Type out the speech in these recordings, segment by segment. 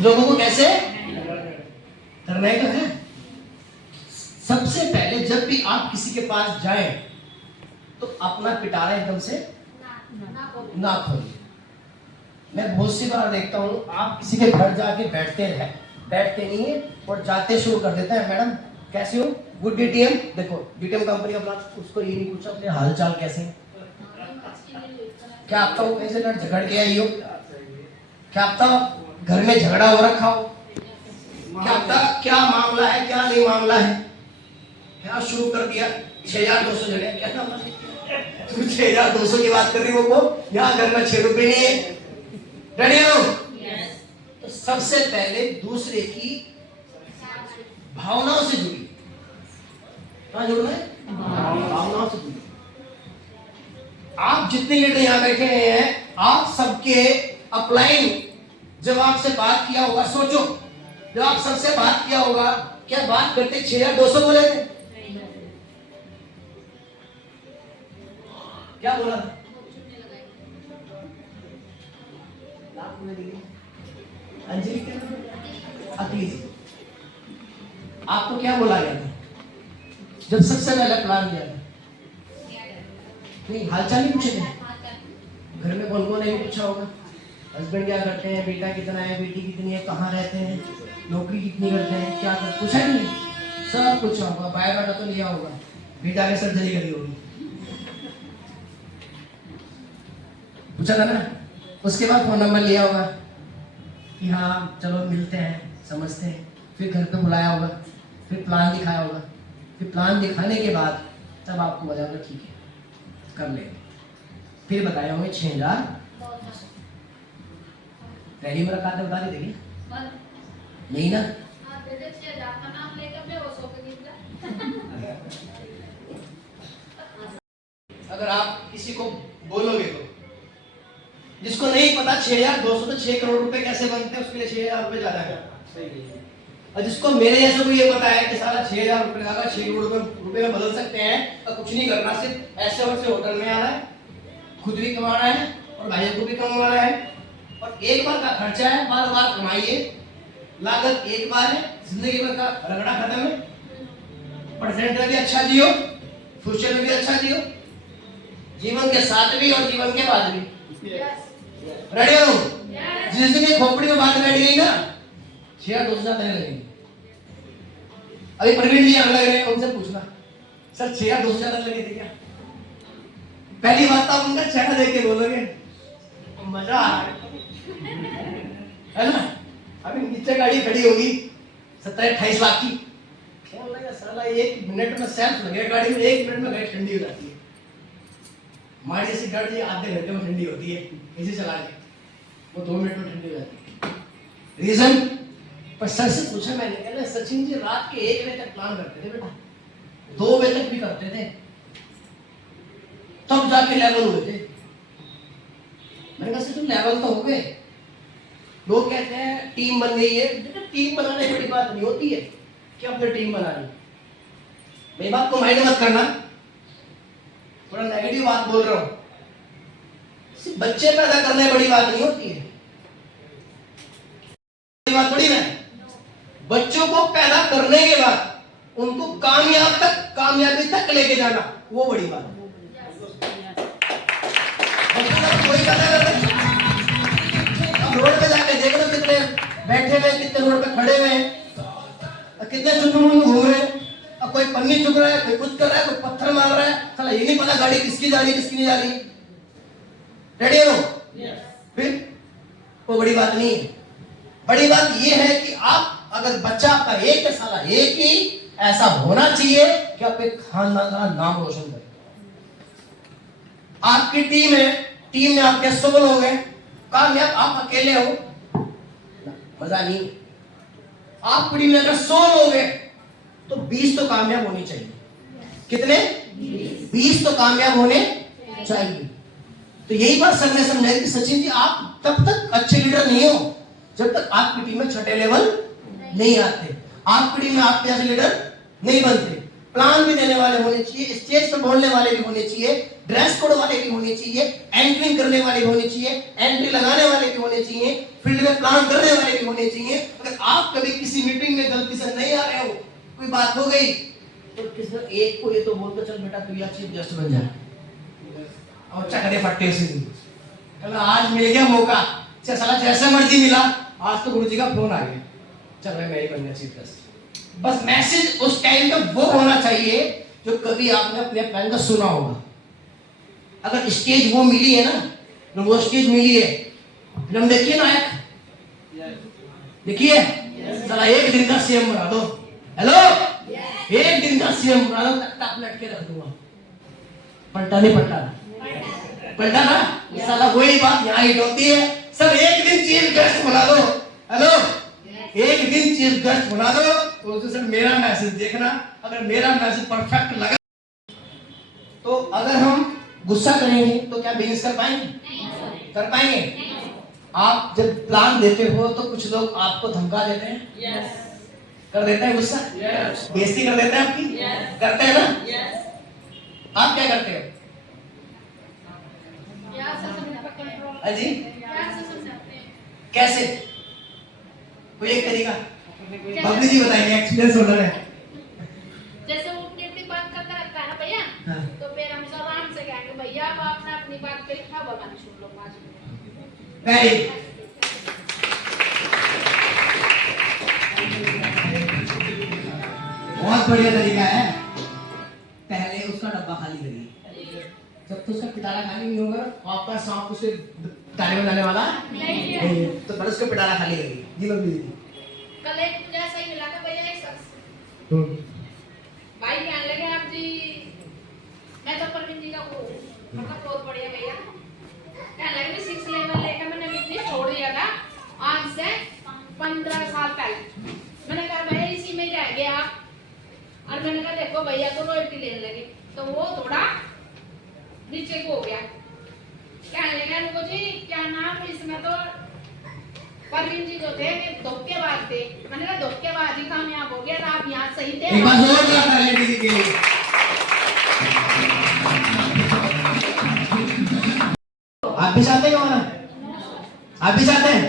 लोगों को कैसे करना है। सबसे पहले जब भी आप किसी के पास जाएं तो अपना पिटारा एकदम से ना खोलिए। मैं बहुत सी बार देखता हूँ आप किसी के घर जाके बैठते नहीं है और जाते शुरू कर देते हैं, मैडम कैसे हो, गुड डीटीएम। देखो डीटीएम कंपनी का प्लान, उसको ये नहीं पूछा अपने हाल चाल कैसे हैं, क्या आपका वो कैसे झगड़ के आई हो, क्या आपका घर में झगड़ा हो रखा हो, क्या आपका क्या मामला है क्या नहीं मामला है। क्या शुरू कर दिया 6200 जगह, क्या था 6200 की बात कर रही हो वो, यहाँ घर में 6 रुपए नहीं है। रेडी हो? तो सबसे पहले दूसरे की भावनाओं से जुड़िए। कहाँ जुड़ना है? भावनाओं से जुड़िए। आप जितने लीडर यहाँ बैठे हैं आप सबके अपलाइन, जब आपसे बात किया होगा, सोचो जब आप सबसे बात किया होगा क्या बात करते 6200 बोले थे? क्या बोला था? अंजलि अखिली, आपको क्या बोला गया था जब सबसे पहले प्लान किया था? नहीं, हालचाल नहीं पूछे थे? घर में कौन कौन है पूछा होगा, हस्बैंड क्या करते हैं, बेटा कितना है, बेटी कितनी है, कहाँ रहते हैं, नौकरी कितनी करते हैं, क्या कर, पूछा नहीं? सब पूछा होगा, बायोडाटा तो लिया होगा, बेटा की सर्जरी करी होगी, पूछा था ना। उसके बाद फोन नंबर लिया होगा कि हाँ चलो मिलते हैं, समझते हैं, फिर घर पे बुलाया होगा, फिर प्लान दिखाया होगा, फिर प्लान दिखाने के बाद तब आपको बताया होगा ठीक है कर लेंगे, फिर बताए होंगे 6000 रेडी में रखा था, बता देते क्या? नहीं ना? अगर आप किसी को बोलोगे तो जिसको नहीं पता 6200 तो 6 करोड़ रुपए कैसे बनते हैं, उसके लिए 6000 रुपए ज्यादा है। और जिसको मेरे जैसे को ये पता है कि सारा 6000 रुपए का 6 करोड़ रुपए में बदल सकते हैं और कुछ नहीं करना, सिर्फ ऐसे वैसे होटल में आना है, खुद भी कमाना है और भाइयों को भी कमाना है, और एक बार का खर्चा है, बार बार कमाइए, लागत एक बार है, जिंदगी भर का रगड़ा खत्म है, प्रेजेंट में भी अच्छा जियो, फ्यूचर में भी अच्छा जियो, जीवन के साथ भी और जीवन के बाद भी। रेडी हो? जिस दिन खोपड़ी में बात बैठ गई ना 6200 ज्यादा लगेंगे। अभी प्रवीण जी आने लग रहे हैं, उनसे पूछना सर 6200 ज्यादा लगे थे क्या? पहली बात तो आप उनका चेहरा देख के बोलोगे मजा आ रहा है ना। अभी नीचे गाड़ी खड़ी होगी 27-28 लाख की, क्या लगेगा साला 1 मिनट में सेल्फ लगेगा गाड़ी में, 1 मिनट में गाड़ी ठंडी हो जाती है। हमारी जैसी गाड़ी आधे घंटे में ठंडी होती है, इसे चला के वो 2 मिनट में ठंडी हो जाती है। रीजन? पर सर से पूछा मैंने, कहना सचिन जी रात के 1 बजे तक प्लान करते थे बेटा, 2 बजे तक भी करते थे, तब जाके लेवल हुए थे। मैंने कहा तुम लेवल तो हो गए। लोग कहते हैं टीम बन गई है, टीम बनाने की बड़ी बात नहीं होती है कि अपनी टीम बनानी। मेरी बात को माइंड मत करना, थोड़ा नेगेटिव बात बोल रहा हूं, सिर्फ बच्चे पैदा करने बड़ी बात नहीं होती है, बात थोड़ी ना। बच्चों को पैदा करने के बाद उनको कामयाबी तक लेके जाना वो बड़ी बात है। कोई पैदा कर रहे, अब रोड पे जाके देख लो कितने बैठे हुए, कितने रोड पे खड़े हुए, कितने चुनमुन घूम रहे हैं, अब कोई पन्नी चुक रहा है, कोई कुछ कर रहा है, कोई पत्थर मार रहा है, साला ये नहीं पता गाड़ी किसकी जा रही है किसकी नहीं जा रही। रेडी हो? फिर वो बड़ी बात नहीं है। बड़ी बात ये है कि आप अगर बच्चा आपका एक है, साला एक ही ऐसा होना चाहिए कि आपके खानदान का नाम रोशन करे। आपकी टीम है, टीम में आपके 100 लोग हैं, कामयाब आप अकेले हो मजा नहीं। आपकी टीम में अगर 100 लोग हैं तो 20 तो कामयाब होनी चाहिए। कितने? 20 तो कामयाब होने चाहिए। तो यही बात सर ने समझाई कि सचिन जी आप तब तक अच्छे लीडर नहीं हो जब तक आपकी टीम में छठे लेवल नहीं आते, आपकी टीम में आपके जैसे लीडर नहीं बनते। प्लान भी देने वाले होने चाहिए, स्टेज पर बोलने वाले भी होने चाहिए, ड्रेस कोड वाले भी होने चाहिए, एंट्री करने वाले भी होने चाहिए, एंट्री लगाने वाले भी होने चाहिए, फील्ड में प्लान करने वाले भी होने चाहिए। अगर आप कभी किसी मीटिंग में गलती से नहीं आ रहे हो, कोई बात हो गई, तो किसी एक को ये तो बोल दो, चल बेटा तू यार चीफ गेस्ट बन जा और चकरे फट्टे से कल आज मिल गया मौका, साला जैसे मर्जी मिला, आज तो गुरुजी का फोन आ गया, चल भाई मैं ही बन गया चीफ गेस्ट। बस मैसेज उस टाइम पे वो होना चाहिए जो कभी आपने अपने प्लान का सुना होगा। अगर स्टेज वो मिली है ना, तो वो स्टेज मिली है, फिल्म देखिए नायक, देखिए साला एक दिन का सीएम बना दो, हेलो एक दिन का सीएम बना दो, तख्ता पलट के रख दूंगा, पलटा नहीं पलटा ना, साला वही बात यहाँ हिट होती है। सब एक दिन चीफ गेस्ट बना दो, हेलो एक दिन चीफ गेस्ट बना दो, तो उस दिन मेरा मैसेज देखना, अगर मेरा मैसेज परफेक्ट लगा तो अगर हम गुस्सा करेंगे तो क्या बिजनेस कर पाएंगे? कर पाएंगे? आप जब प्लान देते हो तो कुछ लोग आपको धमका देते हैं, yes. कर देते हैं गुस्सा, yes. बेइज्जती कर देते हैं आपकी, yes. करते हैं ना, yes. आप क्या करते हो? अजी कैसे? कोई एक तरीका बबली जी बताएंगे, एक्सपीरियंस होल्डर है। जैसे वो अपनी बात करता रहता है ना भैया, हाँ। तो फिर हम सब आराम से कहेंगे भैया आप आपने अपनी बात कही, हाँ भगवान सुन लो 5 मिनट। नहीं बहुत बढ़िया तरीका है। पहले उसका डब्बा खाली करिए, जब तो उसका पिटारा खाली नहीं होगा, आपका सांप उसे ताने में लाने वाला नहीं, तो पहले उसका पिटारा खाली करिए। जी बबली जी कल एक मुझे ऐसा ही मिला था भैया, एक शख्स भाई कहने लगे आप जी, मैं तो परवीन जी का वो मतलब बहुत बढ़िया भैया, कहने लगे 6 लेवल लेकर मैंने बिजनेस छोड़ दिया था आज से 15 साल पहले। मैंने कहा भैया इसी में जाएंगे आप, और मैंने कहा देखो भैया को रॉयल्टी लेने लगे, तो वो थोड़ा नीचे को हो गया, कहने लगे उनको जी क्या नाम, इसमें तो परवीन जी जो थे धोखेबाज थे। मैंने कहा धोखेबाज ही कामयाब हो गया, आप यहाँ सही थे। एक बार जोर से ताली दीजिए के लिए। आप भी चाहते हैं कमाना? आप भी चाहते हैं?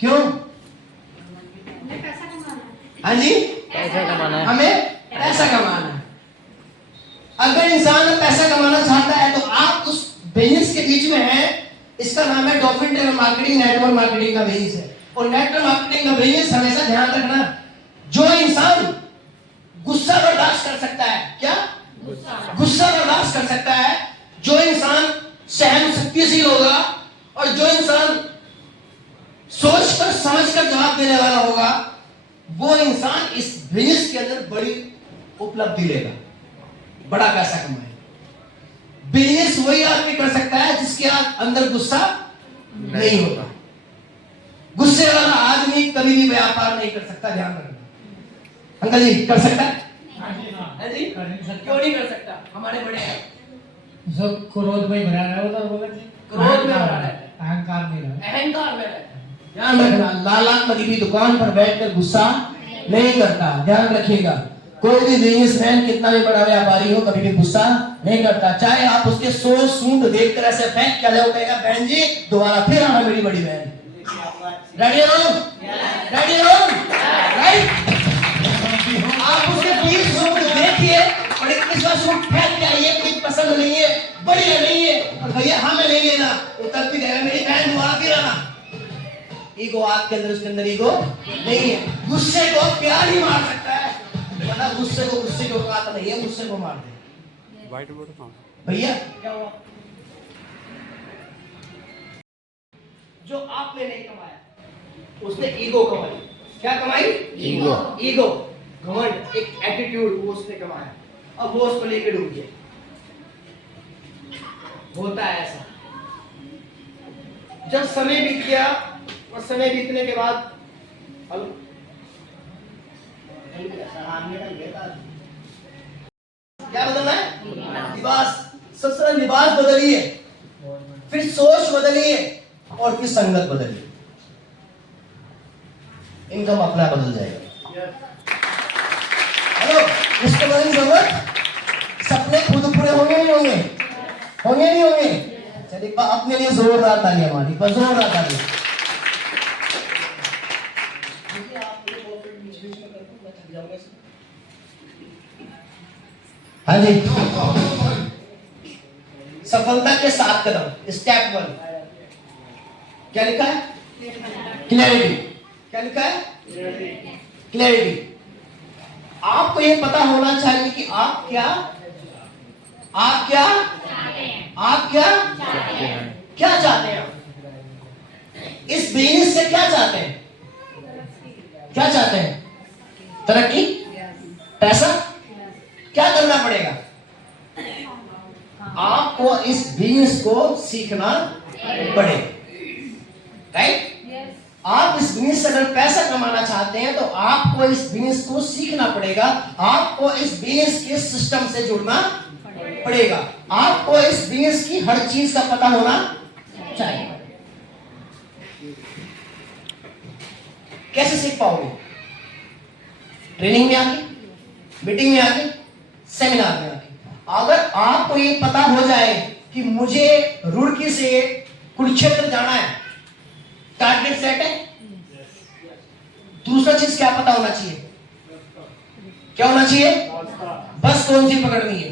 क्यों? पैसा कमाना। हाँ जी, पैसा कमाना है, हमें पैसा कमाना है। अगर इंसान पैसा कमाना चाहता है तो आप उस बिजनेस के बीच में हैं, इसका नाम है dolphin travel marketing, network marketing का बिजनेस है। और नेटवर्क मार्केटिंग का बिजनेस हमेशा ध्यान रखना, जो इंसान गुस्सा बर्दाश्त कर सकता है, क्या गुस्सा बर्दाश्त कर सकता है, जो इंसान सहन शक्तिशील होगा, और जो इंसान सोचकर समझकर जवाब देने वाला होगा, वो इंसान इस बिजनेस के अंदर बड़ी उपलब्धि लेगा, बड़ा पैसा कमाएगा। बिजनेस वही आदमी कर सकता है जिसके अंदर गुस्सा नहीं होता। गुस्से वाला आदमी कभी भी व्यापार नहीं कर सकता, ध्यान रखना। अंकल जी कर सकता है? हाँ जी, क्यों नहीं कर सकता? हमारे बड़े हैं सब क्रोध में भरा रहा होता है, क्रोध में भरा रहता है, अहंकार में रहता है, अहंकार में रहता है। ध्यान रखना, लाला कभी भी दुकान पर बैठकर गुस्सा नहीं करता, ध्यान रखिएगा। कोई भी बिजनेसमैन कितना भी बड़ा व्यापारी हो कभी भी गुस्सा नहीं करता, चाहे आप उसके 100 सूंड देखकर ऐसे फेंक क्या जाओ, कहेगा बहन जी दोबारा फिर आना मेरी बड़ी बहन। रेडी हो? रेडी हो? राइट? आप उसके 20 सूंड देखिए और 21वां सूंड फेंक के आइए, कोई पसंद नहीं है, बढ़िया नहीं है, और भैया हाँ मैं नहीं लेना, वो तब भी कहेगा मेरी बहन दोबारा फिर आना। ईगो आपके अंदर, उसके अंदर ईगो नहीं है। गुस्से को प्यार ही मार सकता है, वरना गुस्से को गुस्से की औकात नहीं है, गुस्से को मार दे। व्हाइट बोर्ड कहाँ? भैया क्या हुआ? जो आपने नहीं कमाया उसने ईगो कमाई। क्या कमाई? ईगो। ईगो, घमंड, एक एटीट्यूड, वो उसने कमाया, अब वो उसको लेके डूब गया। होता है ऐसा, जब समय बीत गया और समय बीतने के बाद क्या बदलना है? लिबास। सबसे लिबास बदलिए, फिर सोच बदलिए, और फिर संगत बदलिए, इनकम अपना बदल जाएगा। हेलो, इसके बदलने की जरूरत, सपने खुद पूरे होंगे नहीं होंगे? होंगे नहीं होंगे? चलिए अपने लिए जोरदार ताली हमारी, जोरदार ताली। कीजिए, आप ये कोऑपरेट बीच-बीच में कर दो, मैं थक जाऊंगा इसमें। हाँ जी, सफलता के 7 कदम। स्टेप 1 क्या लिखा है? क्लैरिटी। क्या लिखा है? क्लैरिटी। आपको ये पता होना चाहिए कि आप क्या चाहते हैं। इस बिजनेस से क्या चाहते हैं? क्या चाहते हैं? तरक्की, पैसा? क्या करना पड़ेगा? आपको इस बिजनेस को सीखना पड़ेगा, राइट? आप इस बिजनेस से अगर पैसा कमाना चाहते हैं तो आपको इस बिजनेस को सीखना पड़ेगा, आपको इस बिजनेस के सिस्टम से जुड़ना पड़ेगा, आपको इस बिजनेस की हर चीज का पता होना चाहिए। कैसे सीख पाओगे? ट्रेनिंग में आके, मीटिंग में आके, सेमिनार में आके। अगर आपको ये पता हो जाए कि मुझे रुड़की से कुरुक्षेत्र जाना है, टारगेट सेट है। दूसरा चीज क्या पता होना चाहिए? क्या होना चाहिए? बस कौन सी पकड़नी है,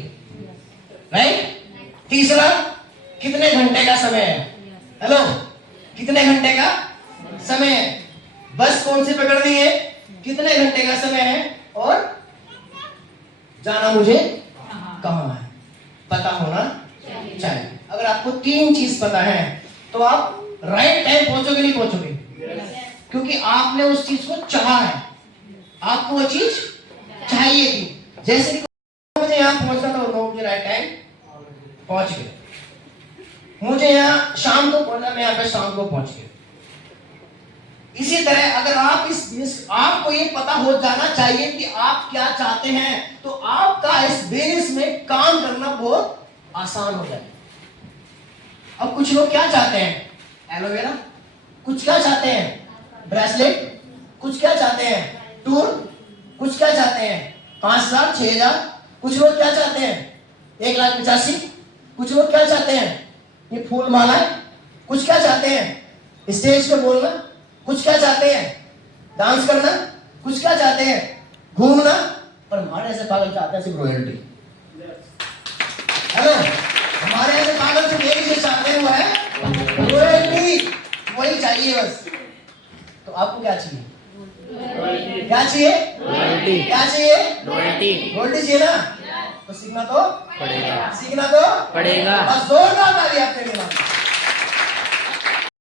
राइट? तीसरा, कितने घंटे का समय है? हेलो, कितने घंटे का समय है? बस कौन सी पकड़नी है, कितने घंटे का समय है, और जाना मुझे कहां है, पता होना चाहिए। अगर आपको 3 चीज पता है तो आप राइट टाइम पहुंचोगे, नहीं पहुंचोगे? क्योंकि आपने उस चीज को चाहा है, आपको वो चीज चाहिए थी। जैसे कि मुझे यहाँ पहुंचना था, 9 बजे राइट टाइम पहुंच गए। मुझे यहाँ शाम को पहुंचना, मैं यहाँ पे शाम को पहुंच गया। इसी तरह अगर आप आपको ये पता हो जाना चाहिए कि आप क्या चाहते हैं, तो आपका इस बिजनेस में काम करना बहुत आसान हो जाए। अब कुछ लोग क्या चाहते हैं? एलोवेरा। कुछ क्या चाहते हैं? ब्रेसलेट। कुछ क्या चाहते हैं? टूर। कुछ क्या चाहते हैं? 5,000, 6,000। कुछ लोग क्या चाहते हैं? 1,85,000। कुछ लोग क्या चाहते हैं? ये फूल मालाएं। कुछ क्या चाहते हैं? स्टेज पे बोलना। कुछ क्या चाहते हैं? डांस करना। कुछ क्या चाहते हैं? घूमना। पर हमारे ऐसे पागल चाहते हैं सिर्फ रॉयल्टी। हेलो, हमारे ऐसे पागल सिर्फ एक चीज चाहते हैं, वो है रॉयल्टी। वही चाहिए बस। तो आपको क्या चाहिए? क्या चाहिए? क्या चाहिए? रॉयल्टी चाहिए ना? तो सीखना तो पड़ेगा। बस जोरदार ताली आपके लिए।